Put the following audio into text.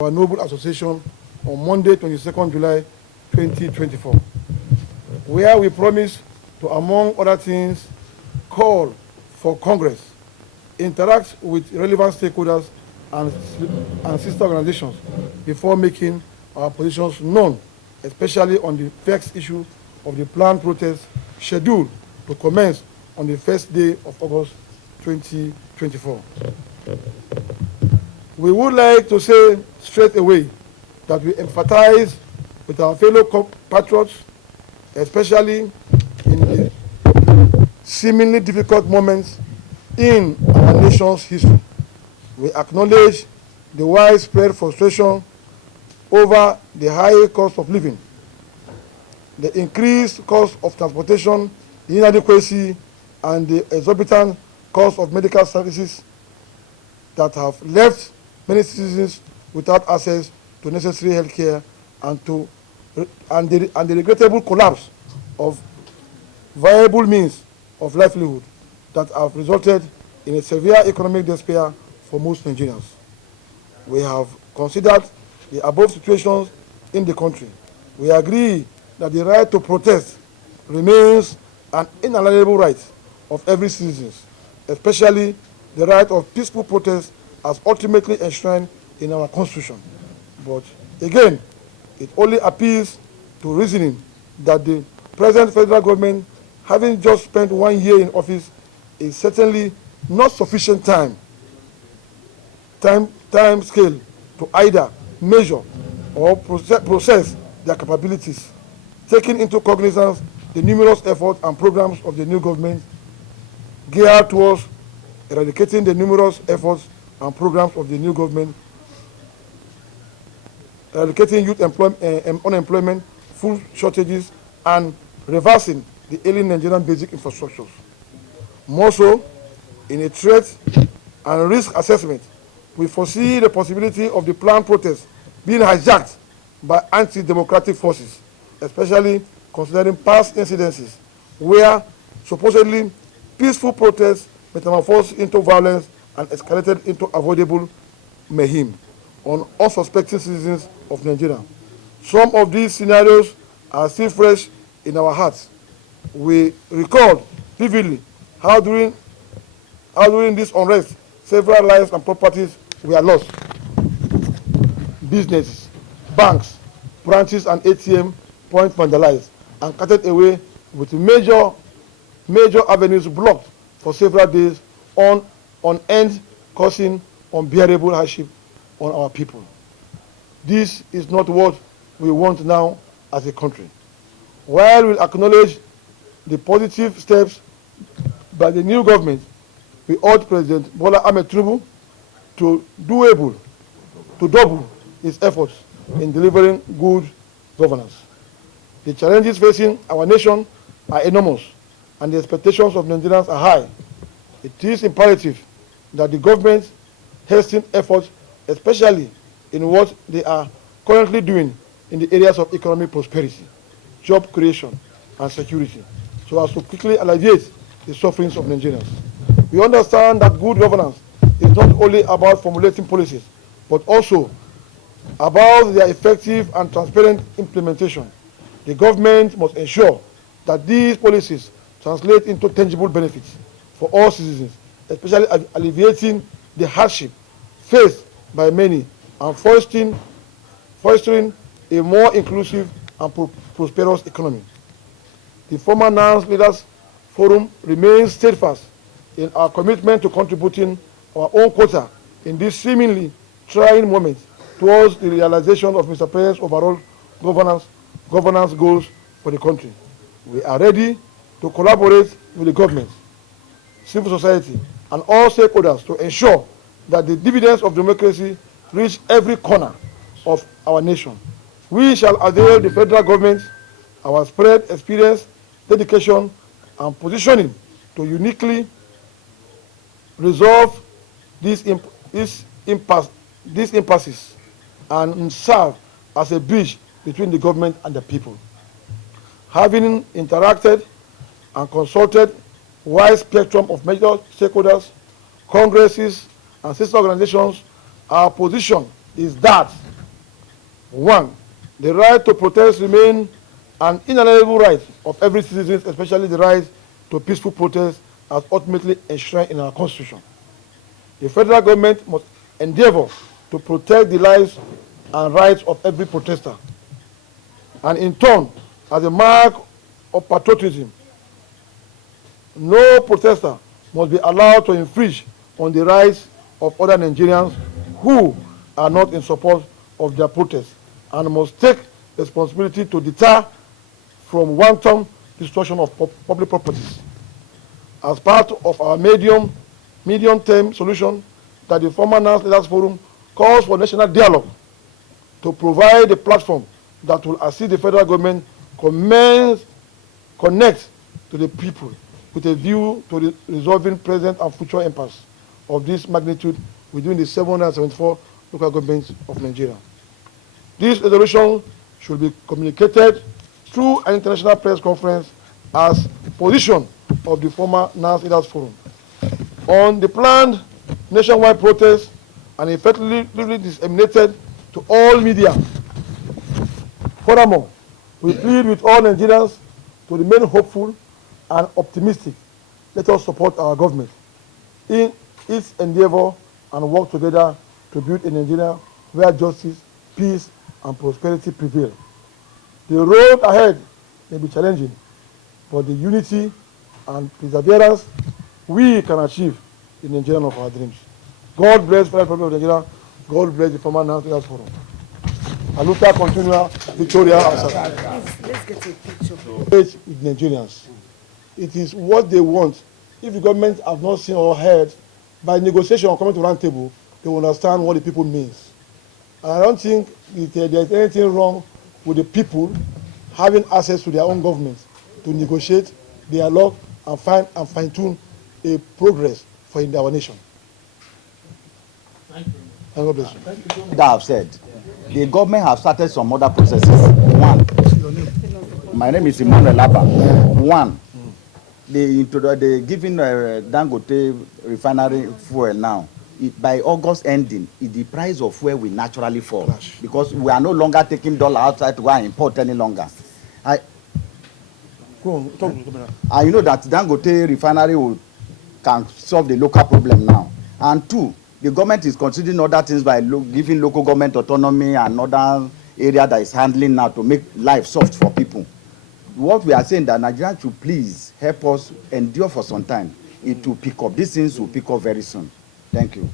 our Noble Association on Monday, 22nd July 2024, where we promise to, among other things, call for Congress, interact with relevant stakeholders and sister organizations before making our positions known, especially on the vexed issue of the planned protest scheduled to commence on the first day of August 2024. We would like to say straight away that we empathize with our fellow compatriots, especially in the seemingly difficult moments in our nation's history. We acknowledge the widespread frustration over the high cost of living, the increased cost of transportation, the inadequacy, and the exorbitant cost of medical services that have left many citizens without access to necessary health care and the regrettable collapse of viable means of livelihood that have resulted in a severe economic despair for most Nigerians. We have considered the above situations in the country. We agree that the right to protest remains an inalienable right of every citizen, especially the right of peaceful protest as ultimately enshrined in our Constitution. But again, it only appeals to reasoning that the present federal government, having just spent 1 year in office, is certainly not sufficient time scale to either measure or process their capabilities, taking into cognizance the numerous efforts and programs of the new government geared towards eradicating the numerous efforts and programs of the new government, eradicating youth unemployment, food shortages, and reversing the ailing Nigerian basic infrastructures. More so, in a threat and risk assessment, we foresee the possibility of the planned protest being hijacked by anti-democratic forces, especially considering past incidences where supposedly peaceful protests metamorphosed into violence and escalated into avoidable mayhem on unsuspecting citizens of Nigeria. Some of these scenarios are still fresh in our hearts. We recall vividly how during this unrest, several lives and properties were lost. Businesses, banks, branches, and ATM points vandalized and carted away, with major avenues blocked for several days on end, causing unbearable hardship on our people. This is not what we want now as a country. While we acknowledge the positive steps by the new government, we urge President Bola Ahmed Tinubu to double his efforts in delivering good governance. The challenges facing our nation are enormous, and the expectations of Nigerians are high. It is imperative that the government hasten efforts, especially in what they are currently doing in the areas of economic prosperity, job creation, and security, so as to quickly alleviate the sufferings of Nigerians. We understand that good governance is not only about formulating policies, but also about their effective and transparent implementation. The government must ensure that these policies translate into tangible benefits for all citizens, especially alleviating the hardship faced by many and fostering a more inclusive and prosperous economy. The former NANS Leaders Forum remains steadfast in our commitment to contributing our own quota in this seemingly trying moment towards the realization of Mr. President's overall governance goals for the country. We are ready to collaborate with the government, civil society, and all stakeholders to ensure that the dividends of democracy reach every corner of our nation. We shall avail the federal government our spread experience, dedication, and positioning to uniquely resolve these impasses and serve as a bridge between the government and the people. Having interacted and consulted wide spectrum of major stakeholders, congresses, and sister organizations, our position is that 1. The right to protest remains an inalienable right of every citizen, especially the right to peaceful protest as ultimately enshrined in our Constitution. The federal government must endeavor to protect the lives and rights of every protester. And in turn, as a mark of patriotism, no protester must be allowed to infringe on the rights of other Nigerians who are not in support of their protest, and must take responsibility to deter from wanton destruction of public properties. As part of our medium-term solution, that the former NANS Leaders Forum calls for national dialogue to provide a platform that will assist the federal government connect to the people with a view to resolving present and future impasses of this magnitude within the 774 local governments of Nigeria. This resolution should be communicated through an international press conference as position of the former NANS Leaders Forum on the planned nationwide protest and effectively disseminated to all media. Furthermore, we plead with all Nigerians to remain hopeful and optimistic. Let us support our government in its endeavor and work together to build a Nigeria where justice, peace, and prosperity prevail. The road ahead may be challenging, but the unity and perseverance we can achieve the Nigerian of our dreams. God bless the Federal Republic of Nigeria. God bless the former NANS Leaders Forum. Aluta continua Victoria. Let's get a picture. With Nigerians. It is what they want. If the government have not seen or heard, by negotiation or coming to round table, they will understand what the people means. And I don't think there is anything wrong with the people having access to their own government to negotiate, dialogue, and fine-tune a progress for our nation. Thank you. And God bless you. That I've said, the government have started some other processes. One, my name is Emmanuel Lapa. One, they giving Dangote refinery fuel now. By August ending, the price of fuel will naturally fall because we are no longer taking dollar outside to go and import any longer. You know that Dangote refinery can solve the local problem now. And two, the government is considering other things by giving local government autonomy and other area that is handling now to make life soft for people. What we are saying that Nigerians should please help us endure for some time. It will pick up. These things will pick up very soon. Thank you.